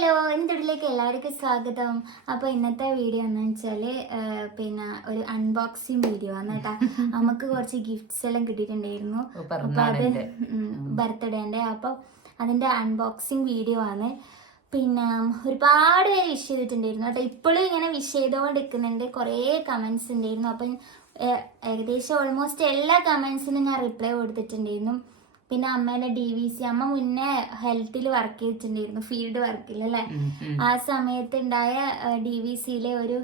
Hello എന്തൊടിലേക്ക് എല്ലാവർക്കും സ്വാഗതം. അപ്പോൾ ഇന്നത്തെ വീഡിയോ എന്ന് വെച്ചാൽ പിന്നെ ഒരു അൺബോക്സിങ് വീഡിയോ ആണ് കേട്ടോ. നമുക്ക് കുറച്ച് ഗിഫ്റ്റ്സ് എല്ലാം കിട്ടിയിട്ടുണ്ടായിരുന്നു. അപ്പോൾ അത്. ബർത്ത്ഡേന്റെ അപ്പോൾ അതിന്റെ അൺബോക്സിങ് വീഡിയോ ആണ്. പിന്നെ ഒരുപാട് പേര് വിഷ് ചെയ്തിട്ടുണ്ടായിരുന്നു കേട്ടോ. ഇപ്പോഴും ഇങ്ങനെ വിഷ് ചെയ്തുകൊണ്ടിരിക്കുന്നുണ്ട് കുറേ കമന്റ്സ് ഉണ്ടായിരുന്നു. അപ്പം ഏകദേശം ഓൾമോസ്റ്റ് എല്ലാ കമന്റ്സിനും ഞാൻ റിപ്ലൈ കൊടുത്തിട്ടുണ്ടായിരുന്നു. പിന്നെ അമ്മേന്റെ ഡി വി സി അമ്മ മുന്നേ ഹെൽത്തിൽ വർക്ക് ചെയ്തിട്ടുണ്ടായിരുന്നു ഫീൽഡ് വർക്കിൽ അല്ലേ. ആ സമയത്ത് ഉണ്ടായ ഡി വി സിയിലെ ഒരു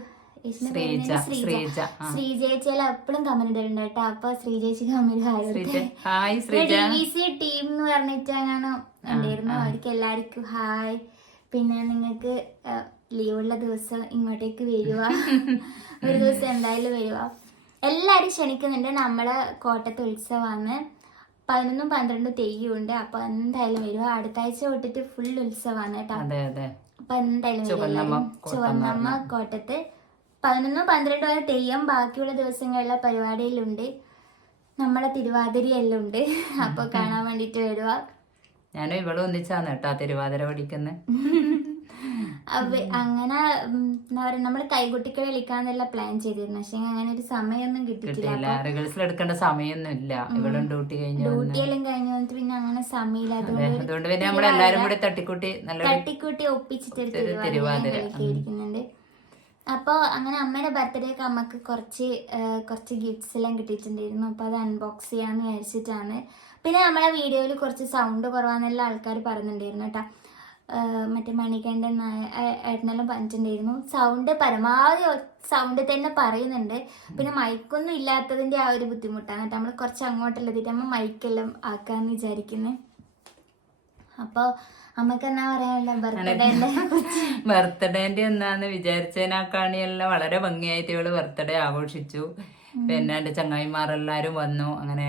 ശ്രീജേച്ചിയിൽ എപ്പോഴും കമന്റ് ഇടുന്നുണ്ട് കേട്ടോ. അപ്പൊ ശ്രീജേച്ചി comment D V C team എന്ന് പറഞ്ഞിട്ടാണ് ഉണ്ടായിരുന്നു. അവർക്ക് എല്ലാവർക്കും ഹായ് പിന്നെ നിങ്ങൾക്ക് ലീവുള്ള ദിവസം ഇങ്ങോട്ടേക്ക് വരുക ഒരു ദിവസം എന്തായാലും വരുക എല്ലാരും ക്ഷണിക്കുന്നുണ്ട്. നമ്മളെ കോട്ടത്തെ ഉത്സവമാണ് പതിനൊന്നും പന്ത്രണ്ടും തെയ്യമുണ്ട് അപ്പൊ എന്തായാലും വരുക അടുത്ത ആഴ്ച തൊട്ടിട്ട് ഫുൾ ഉത്സവമാണ് കേട്ടോ. അപ്പൊ എന്തായാലും വരും. ചുവന്നമ്മ കോട്ടത്ത് പതിനൊന്നും പന്ത്രണ്ടും വരെ തെയ്യം. ബാക്കിയുള്ള ദിവസങ്ങളിലെ പരിപാടിയിലുണ്ട്. നമ്മളെ തിരുവാതിരയെല്ലാം ഉണ്ട്. അപ്പൊ കാണാൻ വേണ്ടിട്ട് വരുവാ. ഞാനും ഇവളും ഒന്നിച്ചാന്ന് കേട്ടോ തിരുവാതിര പഠിക്കുന്നത് അവ അങ്ങനെ എന്താ പറയാ നമ്മൾ കൈകുട്ടിക്ക് കളിക്കാന്നല്ല പ്ലാൻ ചെയ്തിരുന്നു. പക്ഷെ അങ്ങനെ ഒരു സമയമൊന്നും കിട്ടിയിട്ടില്ല. റിഹേഴ്സൽ എടുക്കേണ്ട സമയമൊന്നും ഇല്ല. ഇവിടെ ഡ്യൂട്ടി കഴിഞ്ഞു ഡ്യൂട്ടി എല്ലാം കഴിഞ്ഞു വന്നിട്ട് പിന്നെ അങ്ങനെ സമയമില്ല. അതെ. അതുകൊണ്ട് പിന്നെ പിന്നെ നമ്മളെല്ലാരും കൂടി തട്ടിക്കൂട്ടി നല്ല തട്ടിക്കൂട്ടി ഒപ്പിച്ചിട്ട് ഒരു ഒരു തിരുവാതിര. തിരുവാതിര, അപ്പോൾ അങ്ങനെ അമ്മയുടെ ബർത്ത്ഡേ ഒക്കെ അമ്മയ്ക്ക് കുറച്ച് കുറച്ച് ഗിഫ്റ്റ്സ് എല്ലാം കിട്ടിയിട്ടുണ്ടായിരുന്നു. അപ്പോൾ അത് അൺബോക്സ് ചെയ്യാന്ന് വിചാരിച്ചിട്ടാണ്. പിന്നെ നമ്മളെ വീഡിയോയിൽ കുറച്ച് സൗണ്ട് കുറവാന്നുള്ള ആൾക്കാർ പറയുന്നുണ്ടായിരുന്നു കേട്ടോ. മറ്റേ മണികണ്ഠൻ ഏട്ടനെല്ലാം പറഞ്ഞിട്ടുണ്ടായിരുന്നു. സൗണ്ട് പരമാവധി സൗണ്ട് തന്നെ പറയുന്നുണ്ട്. പിന്നെ മൈക്കൊന്നും ഇല്ലാത്തതിന്റെ ആ ഒരു ബുദ്ധിമുട്ടാണ്. കേട്ടോ നമ്മൾ കുറച്ച് അങ്ങോട്ടുള്ളതിട്ട് അമ്മ മൈക്കെല്ലാം ആക്കാമെന്ന് വിചാരിക്കുന്നത് അപ്പോൾ അമ്മയ്ക്ക് എന്നാ പറയാനുള്ള? ബർത്ത്ഡേന്റെ ബർത്ത്ഡേന്റെ എന്നാന്ന് വിചാരിച്ചതിനാക്കാണിയെല്ലാം വളരെ ഭംഗിയായിട്ട് ഇവൾ ബർത്ത്ഡേ ആഘോഷിച്ചു. പിന്നെ എന്റെ ചങ്ങായിമാരെല്ലാരും വന്നു. അങ്ങനെ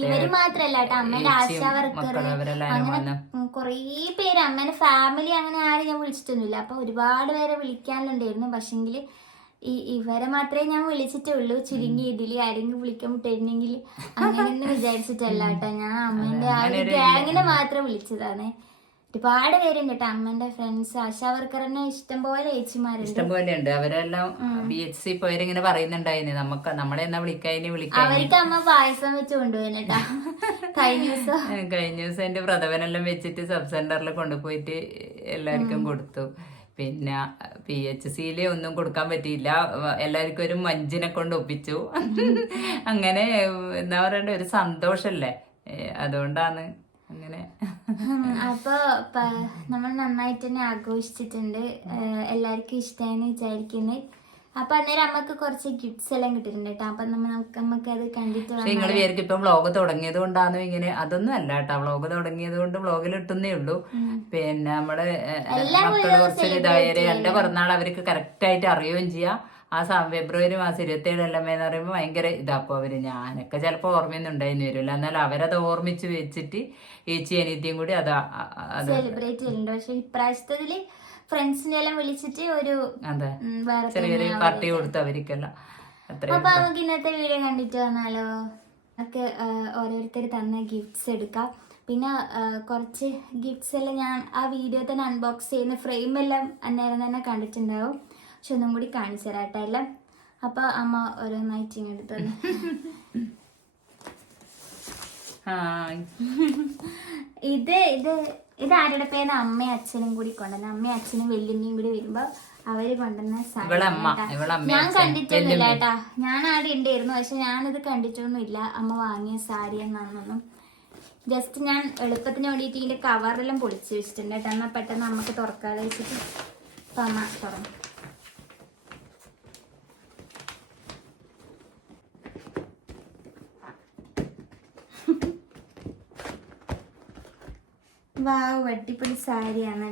ഇവർ മാത്രല്ല അമ്മേന്റെ ആശാ വർക്കർ അങ്ങനെ കുറേ പേര്. അമ്മേന്റെ ഫാമിലി അങ്ങനെ ആരും ഞാൻ വിളിച്ചിട്ടൊന്നുമില്ല. അപ്പൊ ഒരുപാട് പേരെ വിളിക്കാനുണ്ടായിരുന്നു പക്ഷെങ്കിൽ ഈ ഇവരെ മാത്രമേ ഞാൻ വിളിച്ചിട്ടുള്ളൂ. ചുരുങ്ങി ഇതിൽ ആരെങ്കിലും വിളിക്കാൻ വിട്ടിരുന്നെങ്കിൽ അങ്ങനെയൊന്നും വിചാരിച്ചിട്ടല്ല കേട്ടോ. ഞാൻ അമ്മേന്റെ ആ ഒരു ഗ്യാങ്ങിനെ മാത്രം വിളിച്ചതാണ്. ഒരുപാട് പേരുണ്ട് കേട്ടോ അമ്മന്റെ ഫ്രണ്ട്സ് ആശാ വർക്കറിനെ ഇഷ്ടം പോലെ ചേച്ചിമാരുണ്ട്. ഇഷ്ടം പോലെ ഉണ്ട് അവരെല്ലാം ബി എച്ച് സി പോയവരിങ്ങനെ പറയുന്നുണ്ടായിന്. നമുക്ക് നമ്മളെ എന്നാ വിളിക്കാതിന് വിളിക്കാൻ അവർക്ക് അമ്മ പായസം വെച്ച് കൊണ്ടുപോയി കേട്ടാ കഴിഞ്ഞ ദിവസം. കഴിഞ്ഞ ദിവസം എന്റെ പ്രഥമനെല്ലാം വെച്ചിട്ട് സബ് സെന്ററിൽ കൊണ്ടുപോയിട്ട് എല്ലാവർക്കും കൊടുത്തു. പിന്നെ പി എച്ച് സിയിൽ ഒന്നും കൊടുക്കാൻ പറ്റിയില്ല. എല്ലാവർക്കും ഒരു മഞ്ചിനെ കൊണ്ട് ഒപ്പിച്ചു. അങ്ങനെ എന്താ പറയണ്ട ഒരു സന്തോഷല്ലേ? അതുകൊണ്ടാണ് അങ്ങനെ. അപ്പൊ നമ്മൾ നന്നായിട്ട് തന്നെ ആഘോഷിച്ചിട്ടുണ്ട്. എല്ലാവർക്കും ഇഷ്ടമായെന്ന് വിചാരിക്കുന്നത് അപ്പൊ അന്നേരം അമ്മയ്ക്ക് കുറച്ച് ഗിഫ്റ്റ്സ് എല്ലാം കിട്ടിയിട്ടുണ്ട് കേട്ടോ അപ്പൊ നമുക്ക് നമുക്ക് അത് കണ്ടിട്ട് നിങ്ങൾ വിചാരിക്കും ഇപ്പം വ്ളോഗ് തുടങ്ങിയത് കൊണ്ടാണോ ഇങ്ങനെ അതൊന്നും അല്ല കേട്ടോ വ്ളോഗ് തുടങ്ങിയത് കൊണ്ട് വ്ളോഗിൽ ഇട്ടുന്നേ ഉള്ളൂ പിന്നെ നമ്മൾ മക്കൾ കുറച്ച് ഇതായ എന്റെ പിറന്നാൾ അവർക്ക് കറക്റ്റ് ആയിട്ട് അറിയുകയും ചെയ്യാം. ആ ഫെബ്രുവരി മാസം ഇരുപത്തി ഏഴ് എല്ലാം എന്ന് പറയുമ്പോൾ ഭയങ്കര ഇതാക്കും അവർ ഞാനൊക്കെ ചിലപ്പോൾ ഓർമ്മയൊന്നും ഉണ്ടായിന്ന് വരില്ല എന്നാൽ അവരത് ഓർമ്മിച്ച് വെച്ചിട്ട് ഏച്ചി അനിയത്തിയും കൂടി അത് സെലിബ്രേറ്റ് ചെയ്യുന്നുണ്ട്. പക്ഷെ ഇപ്രാവശ്യത്തിൽ ഫ്രണ്ട്സിനെ എല്ലാം വിളിച്ചിട്ട് ഒരു അതെ. ചെറിയൊരു പാർട്ടി കൊടുത്തു അവർക്കെല്ലാം അപ്പൊ നമുക്ക് ഇന്നത്തെ വീഡിയോ കണ്ടിട്ട് വന്നാലോ? ഒക്കെ ഓരോരുത്തർ തന്ന ഗിഫ്റ്റ്സ് എടുക്കാം. പിന്നെ കുറച്ച് ഗിഫ്റ്റ്സ് എല്ലാം ഞാൻ ആ വീഡിയോ തന്നെ അൺബോക്സ് ചെയ്യുന്ന ഫ്രെയിം എല്ലാം അന്നേരം തന്നെ കണ്ടിട്ടുണ്ടാവും. പക്ഷെ ഒന്നും കൂടി കാണിച്ചു തരാം കേട്ടോ എല്ലാം അപ്പൊ അമ്മ ഓരോന്നായിട്ട് ഇങ്ങനെ എടുത്തു ഇത് ഇത് ഇത് ആരുടെ പേര്? അമ്മയും അച്ഛനും കൂടി കൊണ്ടുവന്ന അമ്മയും അച്ഛനും വെല്ലുമ്മയും കൂടി വരുമ്പോ അവർ കൊണ്ടുവന്ന അമ്മയും ഞാൻ കണ്ടിട്ടൊന്നുമില്ല കേട്ടാ. ഞാൻ ആടെ ഉണ്ടായിരുന്നു പക്ഷെ ഞാനിത് കണ്ടിട്ടൊന്നുമില്ല. അമ്മ വാങ്ങിയ സാരി എന്നാണെന്നൊന്നും ജസ്റ്റ് ഞാൻ എളുപ്പത്തിന് വേണ്ടിയിട്ട് ഇതിന്റെ കവറെല്ലാം പൊളിച്ച് വെച്ചിട്ടുണ്ട് കേട്ടോ. എന്നാൽ പെട്ടെന്ന് നമുക്ക് തുറക്കാതെ വെച്ചിട്ട് അമ്മ തുറന്നു. അടിപൊളി സാരിയാണ്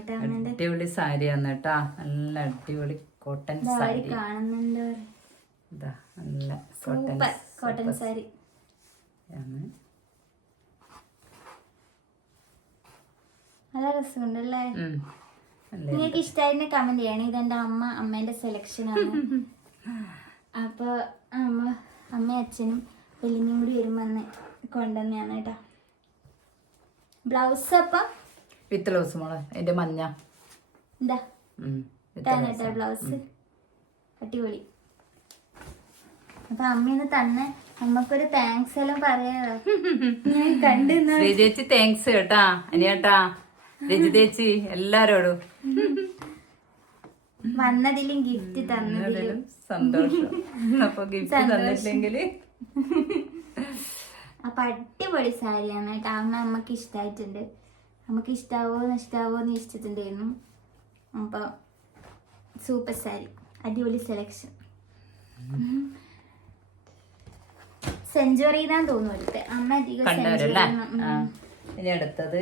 അടിപൊളി സാരിയാണ് കേട്ടാ. നല്ല അടിപൊളി കോട്ടൺ സാരി. ഇതാ നല്ല കോട്ടൺ കോട്ടൺ സാരി. ആണ് നല്ല രസമുണ്ടല്ലേ? നിങ്ങൾക്ക് ഇഷ്ടമായിരുന്ന കമന്റ് ചെയ്യണം. ഇതെന്റെ അമ്മ അമ്മേന്റെ സെലക്ഷൻ ആണ്. അപ്പൊ അമ്മ അമ്മയും അച്ഛനും വെല്ലിനും കൂടി വരുമ്പോ കൊണ്ടുവന്നെയാണ് കേട്ടോ. ബ്ലൗസ് അപ്പം വിത്ത് ബ്ലൗസ് മോളെ എന്റെ മഞ്ഞ. എന്താ? ബ്ലൗസ്. അടിപൊളി. അപ്പൊ അമ്മീന്ന് തന്നെ നമ്മക്കൊരു താങ്ക്സ് എല്ലാം പറയാ കണ്ടു ചേച്ചി താങ്ക്സ് കേട്ടാ അനിയേട്ടാ. രജി ചേച്ചി എല്ലാരോടും. വന്നതിലും ഗിഫ്റ്റ് തന്നതിലും. സന്തോഷം. അപ്പൊ ഗിഫ്റ്റ് തന്നിട്ടില്ലെങ്കിൽ അപ്പൊ അടിപൊളി സാരിയാണ് കേട്ടോ. അമ്മ അമ്മയ്ക്ക് ഇഷ്ടായിട്ടുണ്ട്. നമുക്ക് ഇഷ്ടാവോ നഷ്ടാവോ എന്ന് ഇഷ്ടത്തിണ്ടായിരുന്നു അപ്പൊ സൂപ്പർ സാരി. അടിപൊളി സെലക്ഷൻ. സെഞ്ചുറി എന്നാ തോന്നുന്നു എടുത്ത് അമ്മ അധികം ഇനി അടുത്തത്.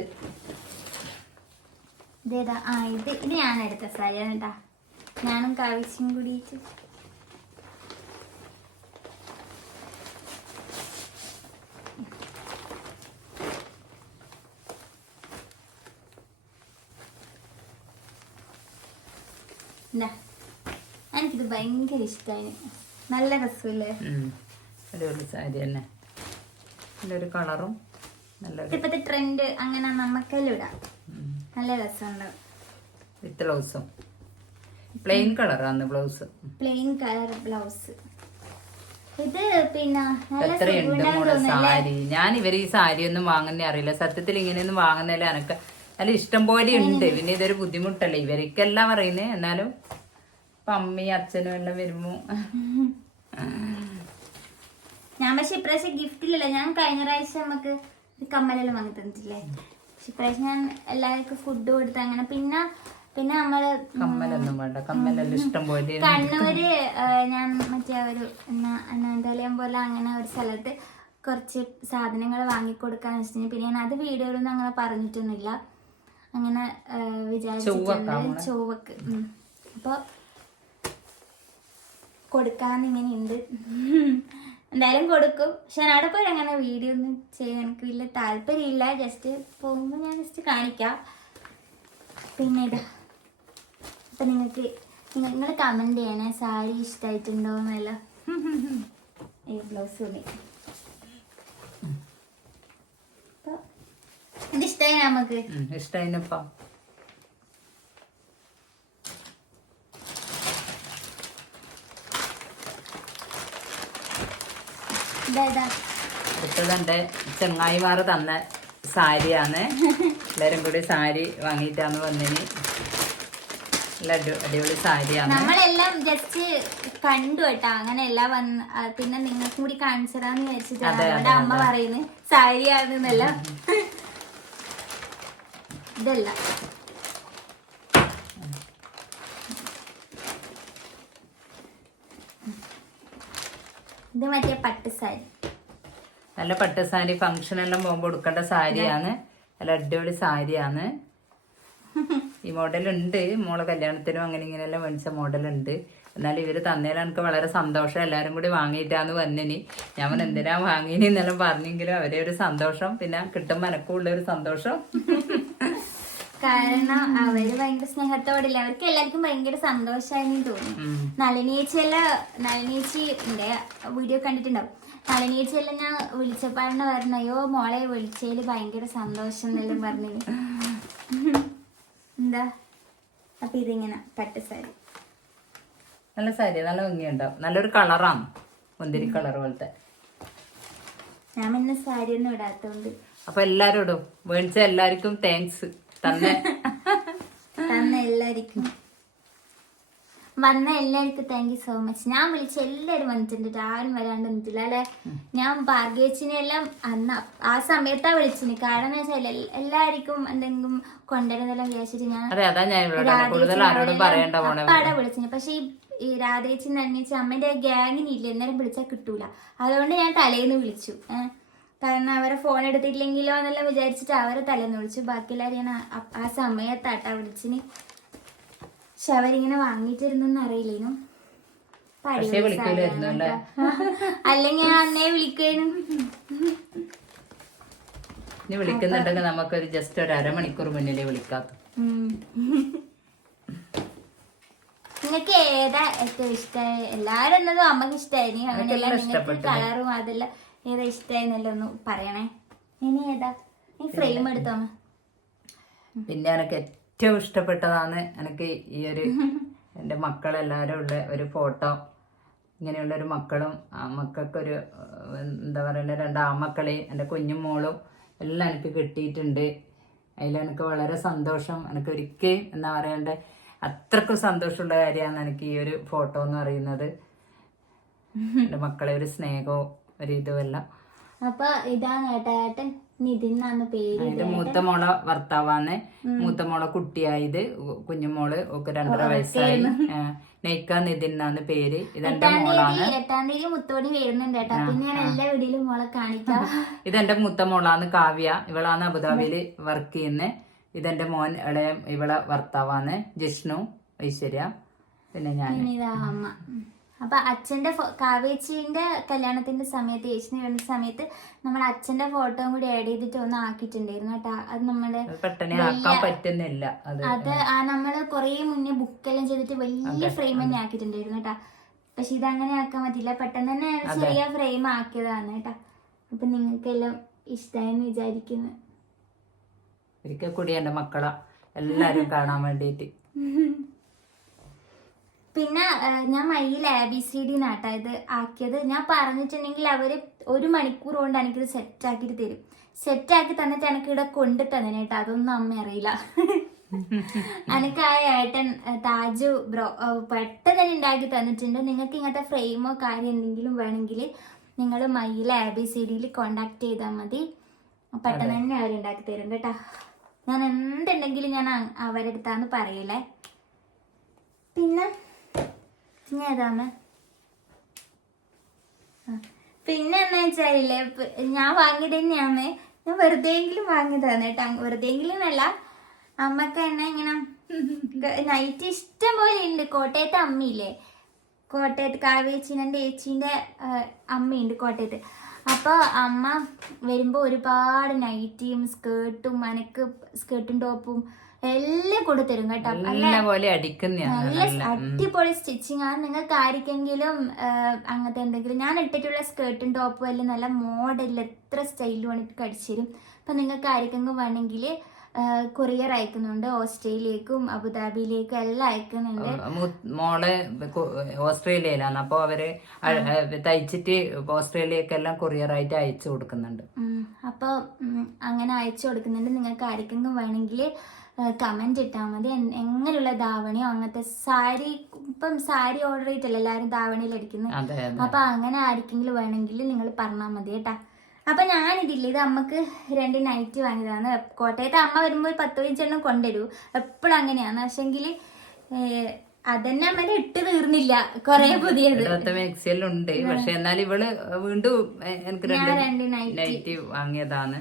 ഇതേതാ? ആ ഇത് ഇത് ഞാൻ എടുത്ത സാരിയാണ് കേട്ടാ. ഞാനും കാവിച്ചും കൂടിയിട്ട്. എനിക്കിത് ഭയങ്കര ഇഷ്ടമായി നല്ല രസമില്ലേ. അടിപൊളി സാരി തന്നെ. നല്ലൊരു കളറും നല്ല ഇപ്പത്തെ ട്രെൻഡ് അങ്ങനെ നമുക്കെല്ലാം ഇടാം. നല്ല രസമുണ്ട്. വിത്ത് ബ്ലൗസും. പ്ലെയിൻ കളറാണ് ബ്ലൗസ്. പ്ലെയിൻ കളർ ബ്ലൗസ് ഇത് പിന്നെ നല്ല എത്രയുണ്ട് മോളെ സാരി? ഞാൻ ഇവർ ഈ സാരി ഒന്നും വാങ്ങുന്നേ അറിയില്ല. സത്യത്തിൽ ഇങ്ങനെയൊന്നും വാങ്ങുന്നില്ല എനക്ക് അല്ല ഇഷ്ടം പോലെ ഉണ്ട്. പിന്നെ ഇതൊരു ബുദ്ധിമുട്ടല്ലേ? ഇവർക്കെല്ലാം പറയുന്നേ. എന്നാലും ഇപ്പൊ അമ്മയും അച്ഛനും എല്ലാം വരുമ്പോ. ഞാൻ പക്ഷെ ഇപ്രാവശ്യം ഗിഫ്റ്റിലല്ല ഞാൻ കഴിഞ്ഞ പ്രാവശ്യം നമുക്ക് കമ്മലെല്ലാം വാങ്ങി തന്നിട്ടില്ലേ? പക്ഷെ ഇപ്രാവശ്യം ഞാൻ എല്ലാവർക്കും ഫുഡ് കൊടുത്ത് അങ്ങനെ പിന്നെ പിന്നെ നമ്മൾ കമ്മലൊന്നും വേണ്ട. കമ്മലെല്ലാം ഇഷ്ടം പോലെ. കണ്ണൂര് ഞാൻ മറ്റേ ഒരു അനന്തലയം പോലെ അങ്ങനെ ഒരു സ്ഥലത്ത് കുറച്ച് സാധനങ്ങൾ വാങ്ങിക്കൊടുക്കാന്ന് വെച്ചിട്ടുണ്ടെങ്കിൽ പിന്നെ ഞാൻ അത് വീഡിയോയിലൊന്നും അങ്ങനെ പറഞ്ഞിട്ടൊന്നുമില്ല. അങ്ങനെ വിചാരിച്ചിട്ടുണ്ട്? ചൊവ്വക്ക്. ഉം. അപ്പൊ കൊടുക്കാന്ന് ഇങ്ങനെ ഉണ്ട് എന്തായാലും കൊടുക്കും. പക്ഷെ അവിടെ പോയി അങ്ങനെ വീഡിയോ ഒന്നും ചെയ്യാൻ എനിക്ക് വലിയ താല്പര്യമില്ല. ജസ്റ്റ് പോകുമ്പോൾ ഞാൻ ജസ്റ്റ് കാണിക്കാം. പിന്നെ ഇതാ അപ്പൊ നിങ്ങൾക്ക് നിങ്ങൾ കമന്റ് ചെയ്യണേ സാരി ഇഷ്ടമായിട്ടുണ്ടോ എന്നല്ല ഈ ബ്ലൗസ് തുണി. ഇത് ഇഷ്ടമായി നമുക്ക് ഇഷ്ടായിനപ്പാ എന്റെ ചെങ്ങായിമാർ തന്ന സാരിയാണ്. എല്ലാരും കൂടി സാരി വാങ്ങിയിട്ടാണ് വന്നിന്. അടിപൊളി സാരിയാണ്. നമ്മളെല്ലാം ജസ്റ്റ് കണ്ടു കേട്ടാ. അങ്ങനെ എല്ലാം വന്ന് പിന്നെ നിങ്ങൾക്കും കൂടി കാണിച്ചതാന്ന് വിചാരിച്ചിട്ടാണ് അമ്മ പറയുന്നത്. സാരിയാണെന്നല്ല ഇതല്ല. ഇത് മറ്റേ പട്ട് സാരി. നല്ല പട്ട് സാരി ഫംഗ്ഷൻ എല്ലാം പോകുമ്പോൾ കൊടുക്കേണ്ട സാരിയാണ്. നല്ല അടിപൊളി സാരിയാണ്. ഈ മോഡൽ ഉണ്ട് മോളെ കല്യാണത്തിനും അങ്ങനെ ഇങ്ങനെയെല്ലാം മേടിച്ച ഉണ്ട് എന്നാൽ ഇവർ തന്നേലും എനിക്ക് വളരെ സന്തോഷം. എല്ലാരും കൂടി വാങ്ങിയിട്ടാന്ന് വന്നിനി ഞാൻ എന്തിനാ വാങ്ങിനി? എന്നെല്ലാം പറഞ്ഞെങ്കിലും അവരെ ഒരു സന്തോഷം. പിന്നെ കിട്ടുമ്പോൾ എനക്കുള്ള ഒരു സന്തോഷം. കാരണം അവർ ഭയങ്കര സ്നേഹത്തോടില്ല അവർക്ക് എല്ലാവർക്കും ഭയങ്കര സന്തോഷമായി തോന്നി നളിനീച്ചല്ല നളിനീച്ചി എന്റെ വീഡിയോ കണ്ടിട്ടുണ്ടാവും. നളിനീച്ചല്ല ഞാൻ വിളിച്ചപ്പാടിന് പറഞ്ഞു അയ്യോ മോളെ വിളിച്ചതിൽ ഭയങ്കര സന്തോഷം എന്നെല്ലാം പറഞ്ഞു. എന്താ? അപ്പൊ ഇതിങ്ങനെ പട്ട് സാരി. നല്ല സാരി നല്ല ഭംഗിയുണ്ടാവും. നല്ലൊരു കളറാണ് മുന്തിരി കളർ പോലത്തെ. ഞാൻ പിന്നെ സാരി ഒന്നും ഇടാത്തോണ്ട്. അപ്പൊ എല്ലാരോടും മേടിച്ച എല്ലാവർക്കും താങ്ക്സ് തന്നെ. തന്നെ എല്ലാവർക്കും വന്ന എല്ലാവർക്കും താങ്ക് യു സോ മച്ച് ഞാൻ വിളിച്ച എല്ലാരും വന്നിട്ടുണ്ട്. ട്ടോ. ആരും വരാണ്ട് നിന്നിട്ടില്ല അല്ലെ? ഞാൻ ഭാഗ്യച്ചിനെ എല്ലാം അന്ന് ആ സമയത്താ വിളിച്ചിന്. കാരണം എന്ന് വെച്ചാൽ എല്ലാവർക്കും എന്തെങ്കിലും കൊണ്ടുവരുന്നെല്ലാം വിചാരിച്ചിട്ട് ഞാൻ അപ്പാടെ വിളിച്ചിന്. പക്ഷെ ഈ രാധേച്ചിന്ന് രാധേച്ചി നന്ദിച്ച് അമ്മേന്റെ ഗ്യാങ്ങിനില്ല എന്നേരം വിളിച്ചാൽ കിട്ടൂല. അതുകൊണ്ട് ഞാൻ തലേന്ന് വിളിച്ചു. ഏഹ് കാരണം അവരെ ഫോൺ എടുത്തിട്ടില്ലെങ്കിലോ എന്നെല്ലാം വിചാരിച്ചിട്ട് അവരെ തലേന്ന് വിളിച്ചു. ബാക്കി എല്ലാവരും ഞാൻ ആ- സമയത്താട്ട വിളിച്ചിന്. പക്ഷെ അവരിങ്ങനെ വാങ്ങിയിട്ടിരുന്നെന്ന് അറിയില്ലേനു? അല്ലെങ്കിൽ ഞാൻ അന്നേ വിളിക്കുന്നു ഇനി വിളിക്കുന്നുണ്ടെങ്കിൽ നമുക്കൊരു ജസ്റ്റ് ഒരു അരമണിക്കൂർ മുന്നിലേ വിളിക്കാത്ത. നിങ്ങൾക്ക് ഏതാ ഏറ്റവും ഇഷ്ടമായ എല്ലാരും എന്നതും അമ്മയ്ക്ക് ഇഷ്ടമായി കളറും അതെല്ലാം ഏതാ ഇഷ്ടമായിരുന്നല്ലോ ഒന്ന് പറയണേ? ഇനി ഏതാ? നീ ഫ്രെയിം എടുത്തോ പിന്നെ എനിക്ക് ഏറ്റവും ഇഷ്ടപ്പെട്ടതാണ് എനിക്ക് ഈ ഒരു എന്റെ മക്കളെല്ലാവരും ഉള്ള ഒരു ഫോട്ടോ. ഇങ്ങനെയുള്ള ഒരു മക്കളും ആ മക്കൾക്കൊരു എന്താ പറയുക രണ്ട് ആമക്കളെ എന്റെ കുഞ്ഞും മോളും എല്ലാം എനിക്ക് കിട്ടിയിട്ടുണ്ട്. അതിൽ എനിക്ക് വളരെ സന്തോഷം. എനിക്ക് ഒരിക്കലും എന്താ പറയണ്ട അത്രക്കും സന്തോഷമുള്ള കാര്യമാണ് എനിക്ക് ഈ ഒരു ഫോട്ടോ എന്ന് പറയുന്നത്. എന്റെ മക്കളെ ഒരു സ്നേഹവും ഒരു ഇതുമെല്ലാം അപ്പൊ ഇതാണ് ഏട്ടാ ഏട്ടൻ നിതിൻ എന്നാണ് പേര് മൂത്ത മോളെ ഭർത്താവാണ്. മൂത്ത മോളെ കുട്ടിയായത്. കുഞ്ഞുമോൾ ഒക്കെ രണ്ടര വയസ്സായി. നെയ്ക്ക നിതിൻ എന്നാണ് പേര്. ഇതെന്റെ മോളാണ്. എട്ടാം തീയതി മുത്തോടി വരുന്നുണ്ട് ഏട്ടാ. പിന്നെ ഞാൻ എല്ലാ വീഡിയോയിലും മോളെ കാണിക്കാം. ഇതെന്റെ മൂത്ത മോളാണ് കാവ്യ. ഇവളാണ് അബുദാബിയിൽ വർക്ക് ചെയ്യുന്നത് ഇതെന്റെ മോൻ ഇളയ ഇവളെ ഭർത്താവാണ്. ജിഷ്ണു ഐശ്വര്യ പിന്നെ ഞാൻ അമ്മ. അപ്പൊ അച്ഛന്റെ കാവേച്ചിന്റെ കല്യാണത്തിന്റെ സമയത്ത് ചേച്ചിന് വേണ്ട സമയത്ത് നമ്മൾ അച്ഛന്റെ ഫോട്ടോയും കൂടി ആഡ് ചെയ്തിട്ട് ഒന്ന് ആക്കിയിട്ടുണ്ടായിരുന്നു കേട്ടോ. അത് നമ്മുടെ പറ്റുന്നില്ല. അത് ആ. നമ്മൾ കൊറേ മുന്നേ ബുക്കെല്ലാം ചെയ്തിട്ട് വലിയ ഫ്രെയിം തന്നെ ആക്കിയിട്ടുണ്ടായിരുന്നു കേട്ടോ. പക്ഷെ ഇതങ്ങനെ അങ്ങനെ ആക്കാൻ പറ്റില്ല. പെട്ടെന്ന് തന്നെ ചെറിയ ഫ്രെയിം ആക്കിയതാണ് കേട്ടോ. അപ്പൊ നിങ്ങൾക്കെല്ലാം ഇഷ്ടമായെന്ന് വിചാരിക്കുന്നു. ഒരിക്കൽ കൂടി എന്റെ മക്കളെ എല്ലാരും കാണാൻ വേണ്ടിയിട്ട്. പിന്നെ ഞാൻ മൈയിൽ എ ബി സി ഡി നാട്ടാ ഇത് ആക്കിയത്. ഞാൻ പറഞ്ഞിട്ടുണ്ടെങ്കിൽ അവർ ഒരു മണിക്കൂർ കൊണ്ട് എനിക്കിത് സെറ്റ് ആക്കിയിട്ട് തരും. സെറ്റ് ആക്കി തന്നിട്ട് എനിക്ക് ഇവിടെ കൊണ്ടു തന്നെ കേട്ടോ അതൊന്നും അമ്മ അറിയില്ല. എനിക്ക് ആ ഏട്ടൻ താജു ബ്രോ പെട്ടെന്ന് തന്നെ ഉണ്ടാക്കി തന്നിട്ടുണ്ട്. നിങ്ങൾക്ക് ഇങ്ങനത്തെ ഫ്രെയിമോ കാര്യം എന്തെങ്കിലും വേണമെങ്കിൽ നിങ്ങൾ മൈയിൽ എ ബി സി ഡിയിൽ കോണ്ടാക്ട് ചെയ്താൽ മതി. പെട്ടെന്ന് തന്നെ അവർ ഉണ്ടാക്കി തരും കേട്ടോ. ഞാൻ എന്തുണ്ടെങ്കിലും ഞാൻ അവരെടുത്താന്ന് പറയില്ലേ. പിന്നെ? പിന്നെ ഏതാണ്? പിന്നെ എന്താ വെച്ചാലില്ലേ ഞാൻ വാങ്ങിയത് തന്നെയാണ് ഞാൻ വെറുതെ എങ്കിലും വാങ്ങിയതാണ് കേട്ടോ. വെറുതെ എങ്കിലും അല്ല അമ്മയ്ക്ക് തന്നെ ഇങ്ങനെ നൈറ്റ് ഇഷ്ടം പോലെ ഉണ്ട് കോട്ടയത്തെ അമ്മയില്ലേ? കോട്ടയത്ത് കാവേച്ചിന്റെ ഏച്ചീന്റെ അമ്മയുണ്ട് കോട്ടയത്ത്. അപ്പോൾ അമ്മ വരുമ്പോൾ ഒരുപാട് നൈറ്റിയും സ്കേർട്ടും അനക്ക് സ്കേർട്ടും ടോപ്പും എല്ലാം കൊടുത്തരും കേട്ടോ. നല്ല പോലെ നല്ല അടിപൊളി സ്റ്റിച്ചിങ് ആണ്. നിങ്ങൾക്ക് ആർക്കെങ്കിലും അങ്ങനത്തെ എന്തെങ്കിലും ഞാൻ ഇട്ടിട്ടുള്ള സ്കേർട്ടും ടോപ്പും എല്ലാം നല്ല മോഡലിൽ എത്ര സ്റ്റൈലും ആണ് കടിച്ചു തരും. അപ്പൊ നിങ്ങൾക്ക് ആർക്കെങ്കിലും വേണമെങ്കിൽ കൊറിയർ അയക്കുന്നുണ്ട് ഓസ്ട്രേലിയക്കും അബുദാബിയിലേക്കും എല്ലാം അയക്കുന്നുണ്ട്. മോളെ ഓസ്ട്രേലിയയിലാണ്. അപ്പോൾ അവർ തയ്ച്ചിട്ട് ഓസ്ട്രേലിയക്കെല്ലാം കൊറിയർ ആയിട്ട് അയച്ചു കൊടുക്കുന്നുണ്ട്. അപ്പോൾ അങ്ങനെ അയച്ചു കൊടുക്കുന്നുണ്ട്. നിങ്ങൾക്ക് ആർക്കെങ്കിലും വേണമെങ്കിൽ കമന്റ് ഇട്ടാൽ മതി. എങ്ങനെയുള്ള ധാവണിയോ അങ്ങനത്തെ സാരി ഇപ്പം സാരി ഓർഡർ ചെയ്തിട്ടല്ല എല്ലാവരും ധാവണിയിൽ അടിക്കുന്നത് അപ്പൊ അങ്ങനെ ആർക്കെങ്കിലും വേണമെങ്കിൽ നിങ്ങൾ പറഞ്ഞാൽ മതി കേട്ടാ. അപ്പൊ ഞാനിതില്ല ഇത് അമ്മയ്ക്ക് രണ്ട് നൈറ്റ് വാങ്ങിയതാണ്. കോട്ടയത്ത് അമ്മ വരുമ്പോൾ ഒരു പത്ത് പതിനഞ്ചെണ്ണം കൊണ്ടുവരൂ. എപ്പോഴും അങ്ങനെയാണ്. പക്ഷെങ്കിൽ അതന്നെ അമ്മ ഇട്ട് തീർന്നില്ല. കൊറേ പുതിയത്. മിക്സിയെല്ലാം ഉണ്ട്. പക്ഷെ എന്നാൽ ഇവൾ വീണ്ടും എനിക്ക് രണ്ട് നൈറ്റ് വാങ്ങിയതാണ്.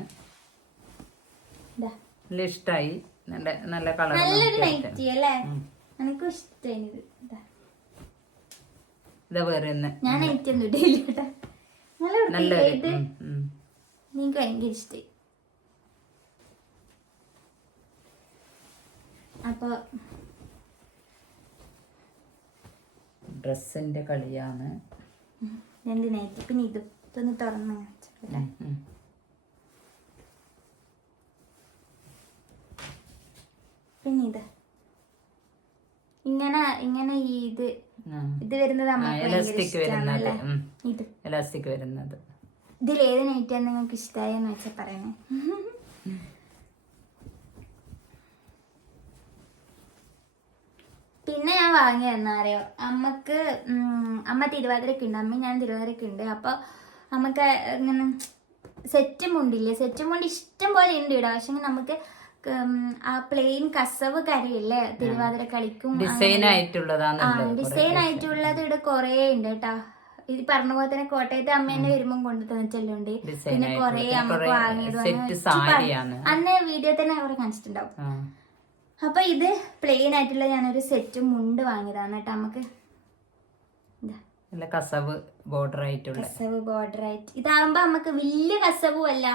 നല്ല ഇഷ്ടായി. നല്ല നല്ല കളർ നല്ലൊരു നൈറ്റി അല്ലേ? എനിക്കും ഇഷ്ടമായി ഇത് ഇതാ. ഇതാ വേറെ ഞാൻ നൈറ്റ് ഒന്നും കേട്ടാ നല്ല എനിക്ക് ഭയങ്കര ഇഷ്ടമായി അപ്പൊ ഡ്രസ്സിന്റെ കളിയാണ്. രണ്ട് നൈറ്റ് പിന്നെ ഇത് ഇതൊന്ന് തുറന്ന്. പിന്നെ ഇത്. ഇങ്ങനെ ഇങ്ങനെ ഈ ഇത്. ഇത് വരുന്നത്. ഇത്. ഏത് നൈറ്റാണ് നിങ്ങൾക്ക് ഇഷ്ടമായെന്ന് വെച്ചാൽ പറയണേ? പിന്നെ ഞാൻ വാങ്ങി അറിയോ? അമ്മയ്ക്ക് അമ്മ തിരുവാതിരക്ക് ഉണ്ട് അമ്മ ഞാൻ തിരുവാതിരക്ക് ഉണ്ട്. അപ്പോൾ നമുക്ക് ഇങ്ങനെ സെറ്റ് മുണ്ടില്ലേ സെറ്റ് മുണ്ട് ഇഷ്ടം പോലെ ഉണ്ട് ഇവിടെ. പക്ഷെ നമുക്ക് ആ പ്ലെയിൻ കസവ് കരയില്ലേ തിരുവാതിര കളിക്കും ഡിസൈൻ ആയിട്ടുള്ളത് ഇവിടെ കുറേ ഉണ്ട് കേട്ടാ. ഇത് പറഞ്ഞ പോലെ തന്നെ കോട്ടയത്തെ അമ്മ തന്നെ വരുമ്പം കൊണ്ടു തന്നിട്ടുണ്ട് പിന്നെ കൊറേ അമ്മയ്ക്ക് വാങ്ങിയത് അന്ന് വീഡിയോ തന്നെ അവിടെ കാണിച്ചിട്ടുണ്ടാവും. അപ്പൊ ഇത് പ്ലെയിൻ ആയിട്ടുള്ള ഞാനൊരു സെറ്റ് മുണ്ട് വാങ്ങിയതാണ് കേട്ടോ നമുക്ക് കസവ് ബോർഡർ ആയിട്ടുള്ള കസവ് ബോർഡർ ആയിട്ട്. ഇതാകുമ്പോ നമുക്ക് വലിയ കസവും അല്ല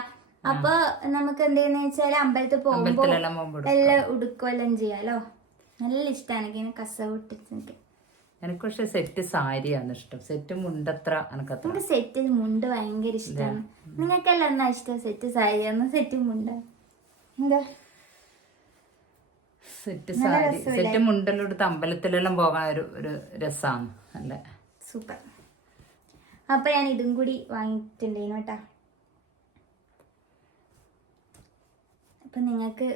അപ്പൊ നമുക്ക് എന്തെന്ന് വെച്ചാൽ അമ്പലത്തിൽ പോകുമ്പോ എല്ലാം ഉടുക്കുമെല്ലാം ചെയ്യാലോ. നല്ല ഇഷ്ടമാണ് കസവ് ഇട്ടിട്ട് എനിക്ക് എനിക്ക് പക്ഷെ സെറ്റ് സാരിയാണ് ഇഷ്ടം. സെറ്റ് മുണ്ടത്ര നമുക്ക് സെറ്റ് മുണ്ട് ഭയങ്കര ഇഷ്ടമാണ് നിങ്ങൾക്കല്ല എന്നാ ഇഷ്ടം? സെറ്റ് സാരിയാണ്? സെറ്റ് മുണ്ട്? എന്താ? സെറ്റ് സാരി. സെറ്റ് മുണ്ടെല്ലാം എടുത്ത് അമ്പലത്തിലെല്ലാം പോകാൻ ഒരു ഒരു രസമാണ് അല്ലേ സൂപ്പർ. അപ്പൊ ഞാൻ ഇതും കൂടി വാങ്ങിയിട്ടുണ്ടായിരുന്നു കേട്ടാ. അപ്പൊ നിങ്ങൾക്ക്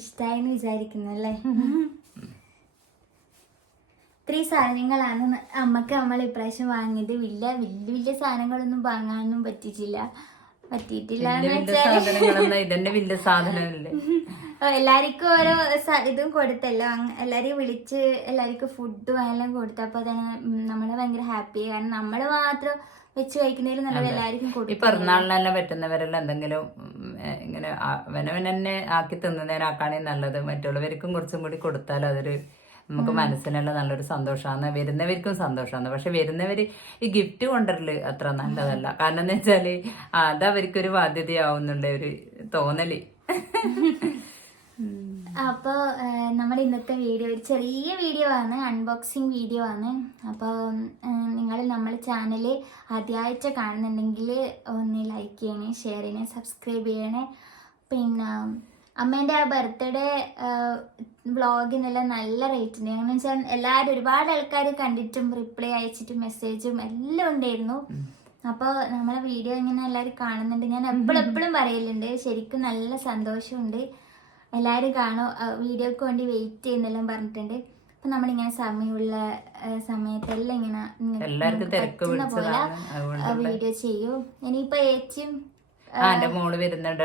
ഇഷ്ടമായെന്ന് വിചാരിക്കുന്നു അല്ലേ ഇത്രയും സാധനങ്ങളാണ് അമ്മയ്ക്ക് നമ്മൾ ഇപ്രാവശ്യം വാങ്ങിയത്. വലിയ വലിയ വലിയ സാധനങ്ങളൊന്നും വാങ്ങാനൊന്നും പറ്റിയിട്ടില്ല. പറ്റിയിട്ടില്ല ഇതന്നെ വലിയ സാധനമല്ലേ? എല്ലാവർക്കും ഓരോ ഇതും കൊടുത്തല്ലോ. എല്ലാരെയും വിളിച്ച് എല്ലാവർക്കും ഫുഡും എല്ലാം കൊടുത്തു തന്നെ അതാണ് നമ്മൾ ഭയങ്കര ഹാപ്പി കാരണം നമ്മൾ മാത്രം വെച്ച് കഴിക്കുന്നതിൽ നല്ല എല്ലാവർക്കും ഈ കൊടുക്കും. പിറന്നാളിനെല്ലാം പറ്റുന്നവരെല്ലാം എന്തെങ്കിലും ഇങ്ങനെ അവനവനെന്നെ ആക്കി തിന്നുന്നതിനാക്കാണെങ്കിൽ നല്ലത്. മറ്റുള്ളവർക്കും കുറച്ചും കൂടി കൊടുത്താൽ അതൊരു നമുക്ക് മനസ്സിനുള്ള നല്ലൊരു സന്തോഷമാണ്. വരുന്നവർക്കും സന്തോഷമാണ്. പക്ഷെ വരുന്നവർ ഈ ഗിഫ്റ്റ് കൊണ്ടുവരൽ അത്ര നല്ലതല്ല. കാരണം എന്ന് വെച്ചാൽ അത് അവർക്കൊരു ബാധ്യതയാവുന്നുണ്ട് ഒരു തോന്നൽ. അപ്പോൾ നമ്മൾ ഇന്നത്തെ വീഡിയോ ഒരു ചെറിയ വീഡിയോ ആണ്. അൺബോക്സിങ് വീഡിയോ ആണ്. അപ്പോൾ നിങ്ങൾ നമ്മൾ ചാനൽ ആദ്യമായിട്ട് കാണുന്നുണ്ടെങ്കിൽ ഒന്ന് ലൈക്ക് ചെയ്യണേ ഷെയർ ചെയ്യണേ സബ്സ്ക്രൈബ് ചെയ്യണേ. പിന്നെ അമ്മേന്റെ ആ ബർത്ത്ഡേ വ്ളോഗിനെല്ലാം നല്ല റേറ്റ് ഉണ്ട് എന്ന് വെച്ചാൽ എല്ലാവരും ഒരുപാട് ആൾക്കാർ കണ്ടിട്ടും റിപ്ലൈ അയച്ചിട്ടും മെസ്സേജും എല്ലാം ഉണ്ടായിരുന്നു. അപ്പോൾ നമ്മളെ വീഡിയോ ഇങ്ങനെ എല്ലാവരും കാണുന്നുണ്ട്. ഞാൻ എപ്പോഴും എപ്പോഴും പറയലുണ്ട്. ശരിക്കും നല്ല സന്തോഷമുണ്ട്. എല്ലാവരും കാണും വീഡിയോക്ക് വേണ്ടി വെയിറ്റ് ചെയ്യുന്നെല്ലാം പറഞ്ഞിട്ടുണ്ട്. അപ്പം നമ്മളിങ്ങനെ സമയമുള്ള സമയത്തെല്ലാം ഇങ്ങനെ പറ്റുന്ന പോലെ വീഡിയോ ചെയ്യൂ. ഇനിയിപ്പോൾ ഏച്ചിയും ആ എന്റെ മോൾ വരുന്നുണ്ട്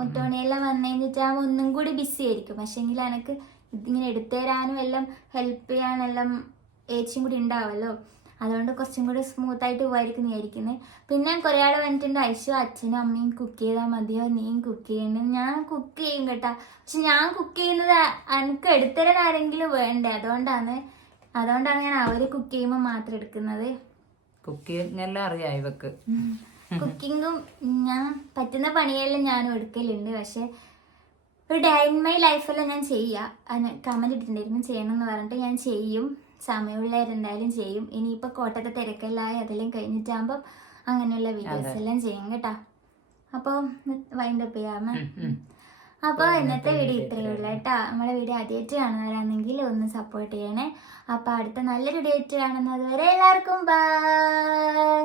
മുത്തോണിയെല്ലാം വന്നു കഴിഞ്ഞിട്ടാകുമ്പോൾ ഒന്നും കൂടി ബിസി ആയിരിക്കും. പക്ഷെ എങ്കിൽ എനിക്ക് ഇതിങ്ങനെ എടുത്തു തരാനും എല്ലാം ഹെൽപ്പ് ചെയ്യാനെല്ലാം ഏച്ചിയും കൂടി ഉണ്ടാവല്ലോ. അതുകൊണ്ട് കുറച്ചും കൂടി സ്മൂത്ത് ആയിട്ട് പോയിരിക്കും വിചാരിക്കുന്നത് പിന്നെ കുറേ ആൾ വന്നിട്ടുണ്ട് ഐശു. അച്ഛനും അമ്മയും കുക്ക് ചെയ്താൽ മതിയോ? നീയും കുക്ക് ചെയ്യണം. ഞാൻ കുക്ക് ചെയ്യും കേട്ടാ. പക്ഷെ ഞാൻ കുക്ക് ചെയ്യുന്നത് എനിക്ക് എടുത്തരാൻ ആരെങ്കിലും വേണ്ടേ? അതുകൊണ്ടാണ് അതുകൊണ്ടാണ് ഞാൻ അവർ കുക്ക് ചെയ്യുമ്പോൾ മാത്രം എടുക്കുന്നത്. കുക്ക് എല്ലാം അറിയാം ഇവക്ക്. കുക്കിങ്ങും ഞാൻ പറ്റുന്ന പണിയെല്ലാം ഞാൻ എടുക്കലുണ്ട്. പക്ഷെ ഒരു ഡേ ഇൻ മൈ ലൈഫെല്ലാം ഞാൻ ചെയ്യുക കമന്റ് ഇട്ടിട്ടുണ്ടായിരുന്നു ചെയ്യണം എന്ന് പറഞ്ഞിട്ട് ഞാൻ ചെയ്യും. സമയമുള്ളവരെന്തായാലും ചെയ്യും. ഇനിയിപ്പോൾ കോട്ടത്തെ തിരക്കെല്ലാം അതെല്ലാം കഴിഞ്ഞിട്ടാകുമ്പോൾ അങ്ങനെയുള്ള വീഡിയോസ് എല്ലാം ചെയ്യും കേട്ടോ. അപ്പോൾ വൈൻഡപ്പ് അപ്പ് ചെയ്യാമ. അപ്പോൾ ഇന്നത്തെ വീഡിയോ ഇത്രയേ ഉള്ളൂ. കേട്ടോ. നമ്മുടെ വീഡിയോ ആദ്യമായിട്ട് കാണുന്നവരാണെങ്കിൽ ഒന്ന് സപ്പോർട്ട് ചെയ്യണേ. അപ്പോൾ അടുത്ത നല്ലൊരു ഡേറ്റ് കാണുന്നത് വരെ എല്ലാവർക്കും ബൈ